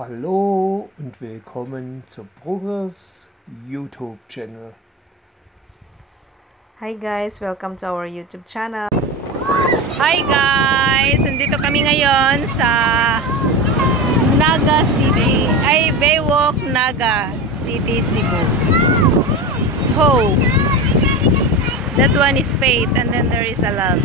Hallo und willkommen zu Brugers YouTube Channel. Hi guys, welcome to our YouTube channel. Hi guys, nandito kami ngayon sa Naga City, Baywalk, Naga City, Cebu. Ho! That one is Faith and then there is a Love.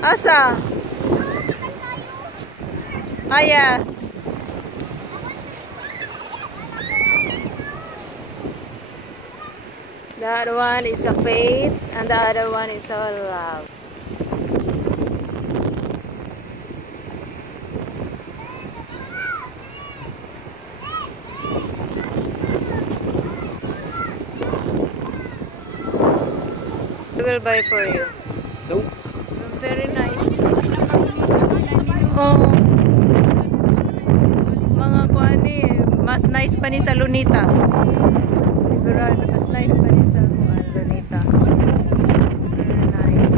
Asa? Ah, yes. The other one is a Faith and the other one is a Love. I will buy for you. Nope. Very nice. Oh. Mga kuani, mas nice pa ni sa Lunita. Sigurado mas nice pa ni sa Lunita. Very nice.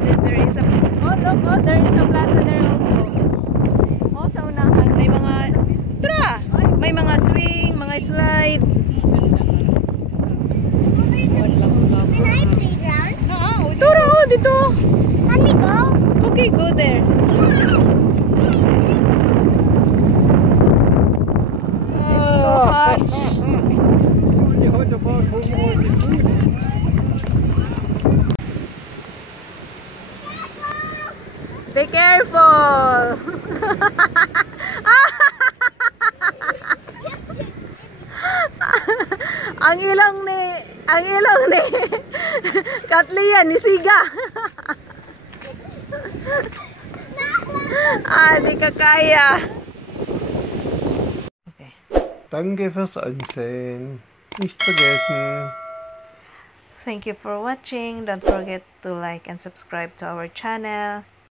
Then there is a there is a plaza there also. Oh, sa unahan may mga may mga swing, mga slide. Turo, dito. Can we go? Okay, go there. It's too hot. Be careful. Ang ilong ni Katlian ni Siga. Di ka kaya. Okay. Danke fürs Ansehen. Nicht vergessen. Thank you for watching. Don't forget to like and subscribe to our channel.